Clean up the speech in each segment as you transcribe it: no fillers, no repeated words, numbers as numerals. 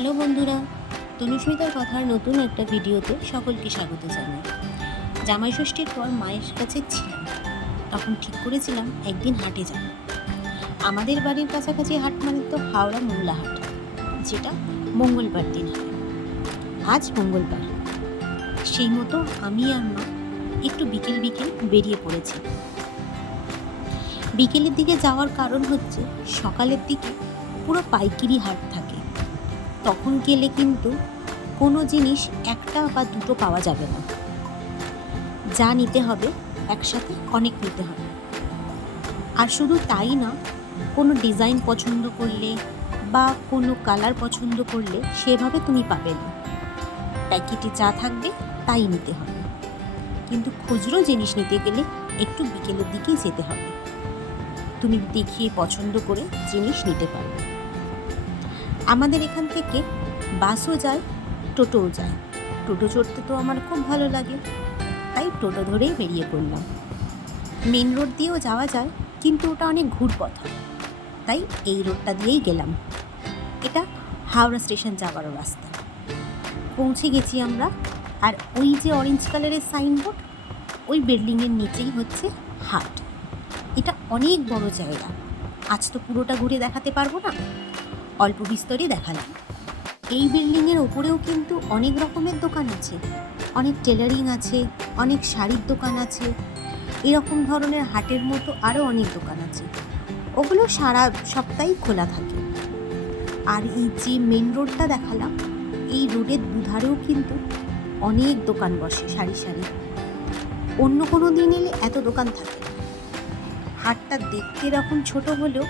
Hello বন্ধুরা, তনুস্মিতার কথার নতুন একটা ভিডিওতে সকলকে স্বাগত জানাই। জামাই ষষ্ঠীর পর মায়ের কাছে ছিলাম, তখন ঠিক করেছিলাম একদিন হাটে যাব। আমাদের বাড়ির কাছাকাছি হাট মানে তো হাওড়া মোংলা হাট, যেটা মঙ্গলবার দিন হয়। আজ মঙ্গলবার, সেই মতো আমি আর মা একটু বিকেল বেরিয়ে পড়েছি। বিকেলের দিকে যাওয়ার কারণ হচ্ছে সকালের দিকে পুরো পাইকারি হাট থাকে, তখন গেলে কিন্তু কোনো জিনিস একটা বা দুটো পাওয়া যাবে না, যা নিতে হবে একসাথে অনেক নিতে হবে। আর শুধু তাই না, কোনো ডিজাইন পছন্দ করলে বা কোনো কালার পছন্দ করলে সেভাবে তুমি পাবে না, প্যাকেটে যা থাকবে তাই নিতে হবে। কিন্তু খুচরো জিনিস নিতে গেলে একটু বিকেলের দিকেই যেতে হবে, তুমি দেখিয়ে পছন্দ করে জিনিস নিতে পারবে। আমাদের এখান থেকে বাসও যায়, টোটোও যায়। টোটো চড়তে তো আমার খুব ভালো লাগে, তাই টোটো ধরেই বেরিয়ে পড়লাম। মেন রোড দিয়েও যাওয়া যায়, কিন্তু ওটা অনেক ঘুরপথ হয়, তাই এই রোডটা দিয়েই গেলাম। এটা হাওড়া স্টেশন যাওয়ার রাস্তা। পৌঁছে গেছি আমরা, আর ওই যে অরেঞ্জ কালারের সাইনবোর্ড, ওই বিল্ডিংয়ের নিচেই হচ্ছে হাট। এটা অনেক বড় জায়গা, আজ তো পুরোটা ঘুরে দেখাতে পারবো না, অল্প বিস্তরই দেখালাম। এই বিল্ডিংয়ের ওপরেও কিন্তু অনেক রকমের দোকান আছে, অনেক টেলারিং আছে, অনেক শাড়ির দোকান আছে, এরকম ধরনের হাটের মতো আরও অনেক দোকান আছে। ওগুলো সারা সপ্তাহই খোলা থাকে। আর এই যে মেন রোডটা দেখালাম, এই রোডের দুধারেও কিন্তু অনেক দোকান বসে সারি সারি। অন্য কোনো দিন এলে এত দোকান থাকে না। হাটটা দেখতে এরকম ছোট হলেও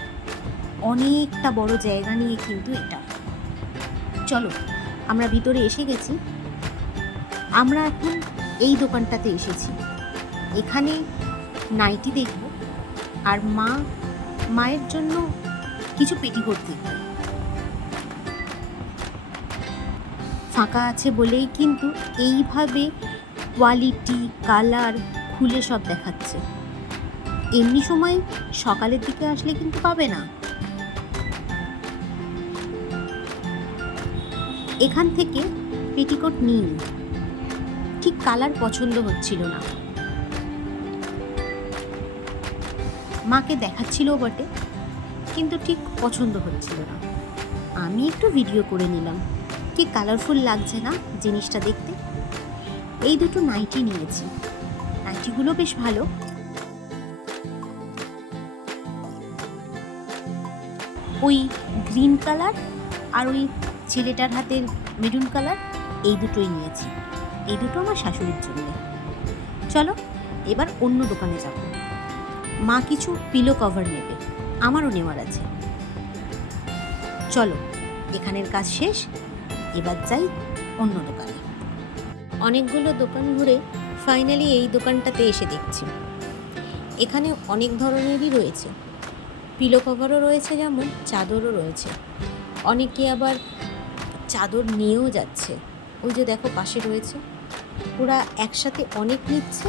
অনেকটা বড় জায়গা নিয়ে কিন্তু এটা। চলো, আমরা ভিতরে এসে গেছি। আমরা এখন এই দোকানটাতে এসেছি, এখানে নাইটি দেখব, আর মায়ের জন্য কিছু পেটিকোট দেখব। ফাঁকা আছে বলেই কিন্তু এইভাবে কোয়ালিটি, কালার খুলে সব দেখাচ্ছে। এমনি সময় সকালের দিকে আসলে কিন্তু পাবে না। এখান থেকে পেটিকোট নিই, ঠিক কালার পছন্দ হচ্ছিল না। মাকে দেখাচ্ছিল বটে, কিন্তু ঠিক পছন্দ হচ্ছিল না। আমি একটু ভিডিও করে নিলাম, কি কালারফুল লাগছে না জিনিসটা দেখতে। এই দুটো নাইটি নিয়েছি, নাইটিগুলো বেশ ভালো। ওই গ্রিন কালার আর ওই ছেলেটার হাতের মেরুন কালার, এই দুটোই নিয়েছি। এই দুটো আমার শাশুড়ির জন্য। চলো এবার অন্য দোকানে যাব। মা কিছু পিলো কভার নেবে, আমারও নেওয়ার আছে। চলো, এখানের কাজ শেষ, এবার যাই অন্য দোকানে। অনেকগুলো দোকান ঘুরে ফাইনালি এই দোকানটাতে এসে দেখছি এখানে অনেক ধরনেরই রয়েছে। পিলো কভারও রয়েছে, যেমন চাদরও রয়েছে। অনেকে আবার চাদর নিয়েও যাচ্ছে, ওই যে দেখো পাশে রয়েছে। ওরা একসাথে অনেক নিচ্ছে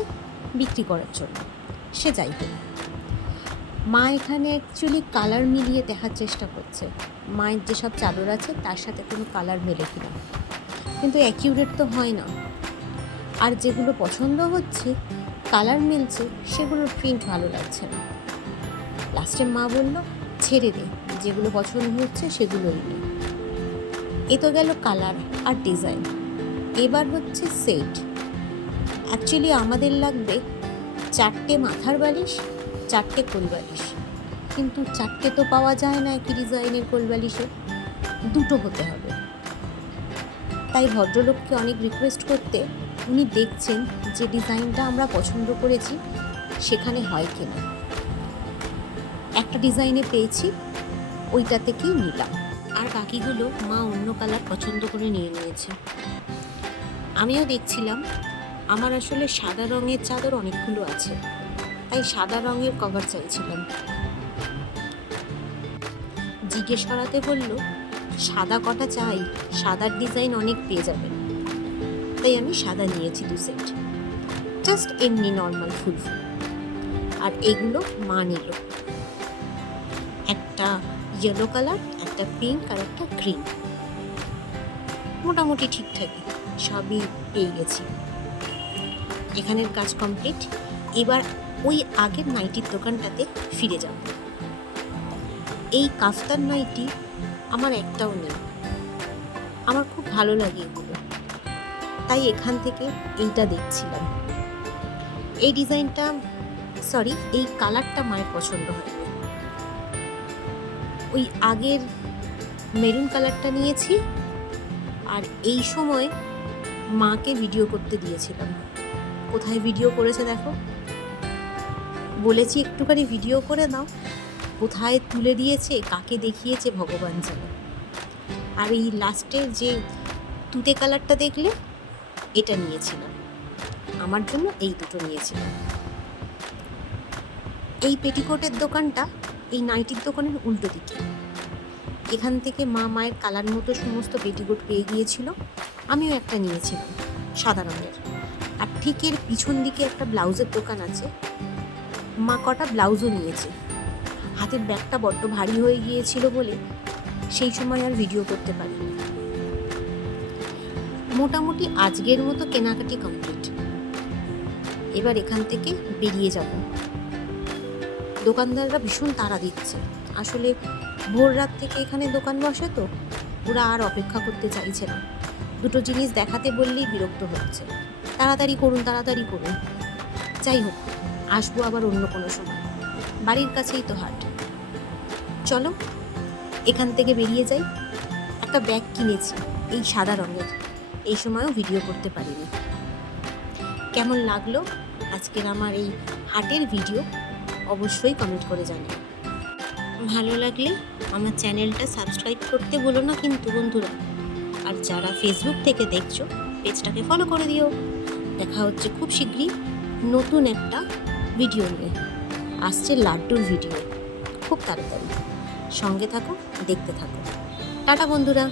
বিক্রি করার জন্য। সে যাই হোক, মা এখানে অ্যাকচুয়ালি কালার মিলিয়ে দেখার চেষ্টা করছে মায়ের যেসব চাদর আছে তার সাথে কোনো কালার মেলে কিনা, কিন্তু অ্যাকিউরেট তো হয় না। আর যেগুলো পছন্দ হচ্ছে, কালার মিলছে, সেগুলোর প্রিন্ট ভালো লাগছে না। লাস্টে মা বলল ছেড়ে দে, যেগুলো পছন্দ হচ্ছে সেগুলোই নেই। এ তো গেল কালার আর ডিজাইন। এবার হচ্ছে সেট। অ্যাকচুয়ালি আমাদের লাগবে 4টে মাথার বালিশ, 4টে কোল বালিশ, কিন্তু 4টে তো পাওয়া যায় না একই ডিজাইনের কোল বালিশে, 2টো হতে হবে। তাই ভদ্রলোককে অনেক রিকোয়েস্ট করতে উনি দেখছেন যে ডিজাইনটা আমরা পছন্দ করেছি সেখানে হয় কিনা। একটা ডিজাইনে পেয়েছি, ওইটা থেকেই নিলাম। আর বাকিগুলো মা অন্য কালার পছন্দ করে নিয়ে নিয়েছে। আমিও দেখছিলাম, আমার আসলে সাদা রঙের চাদর অনেকগুলো আছে, তাই সাদা রঙের কভার চাইছিলাম। জিজ্ঞেস করাতে বলল সাদা কটা চাই, সাদার ডিজাইন অনেক পেয়ে যাবেন। তাই আমি সাদা নিয়েছি 2 সেট, জাস্ট এমনি নর্মাল ফুল। আর এগুলো মা নিল, একটা ইয়েলো কালার, একটা পিঙ্ক আর একটা গ্রিন। মোটামুটি ঠিকঠাকই সবই পেয়ে গেছি। এখানের কাজ কমপ্লিট। এবার ওই আগের নাইটির দোকানটাতে ফিরে যাব। এই কাফতান নাইটি আমার একটাও নেই, আমার খুব ভালো লাগে এগুলো, তাই এখান থেকে এইটা দেখছিলাম। এই ডিজাইনটা এই কালারটা মায়ের পছন্দ হয়নি। ওই আগের মেরুন কালারটা নিয়েছি, আর এই সময় মাকে ভিডিও করতে দিয়েছিলাম। কোথায় ভিডিও করেছে দেখো, বলেছি একটুখানি ভিডিও করে দাও, কোথায় তুলে দিয়েছে, কাকে দেখিয়েছে ভগবান জানে। আর এই লাস্টের যে তুতে কালারটা দেখলে, এটা নিয়েছিলাম। আমার জন্য এই দুটো নিয়েছিলাম। এই পেটিকোটের দোকানটা এই নাইটির দোকানের উল্টো দিকে। এখান থেকে মায়ের কালার মতো সমস্ত পেটিকোট পেয়ে গিয়েছিল, আমিও একটা নিয়েছিলাম সাদা রঙের। আর ঠিক এর পিছন দিকে একটা ব্লাউজের দোকান আছে, মা কটা ব্লাউজও নিয়েছে। হাতের ব্যাগটা বড্ড ভারী হয়ে গিয়েছিল বলে সেই সময় আর ভিডিও করতে পারিনি। মোটামুটি আজকের মতো কেনাকাটি কমপ্লিট। এবার এখান থেকে বেরিয়ে যাব। দোকানদাররা ভীষণ তাড়া দিচ্ছে, আসলে ভোর রাত থেকে এখানে দোকান বসে তো, ওরা আর অপেক্ষা করতে চাইছে না। দুটো জিনিস দেখাতে বললেই বিরক্ত হচ্ছে, তাড়াতাড়ি করুন তাড়াতাড়ি করুন। যাই হোক, আসবো আবার অন্য কোনো সময়, বাড়ির কাছেই তো হাট। চলো এখান থেকে বেরিয়ে যাই। একটা ব্যাগ কিনেছি এই সাদা রঙের, এই সময়ও ভিডিও করতে পারিনি। কেমন লাগলো আজকের আমার এই হাটের ভিডিও অবশ্যই কমেন্ট করে জানিও। ভালো লাগলে আমার চ্যানেলটা সাবস্ক্রাইব করতে ভুলো না কিন্তু বন্ধুরা। আর যারা ফেসবুক থেকে দেখছো, পেজটাকে ফলো করে দিও। দেখা হচ্ছে খুব শীঘ্রই নতুন একটা ভিডিও নিয়ে। আসছে লাড্ডুর ভিডিও খুব তাড়াতাড়ি। সঙ্গে থাকো, দেখতে থাকো। টাটা বন্ধুরা।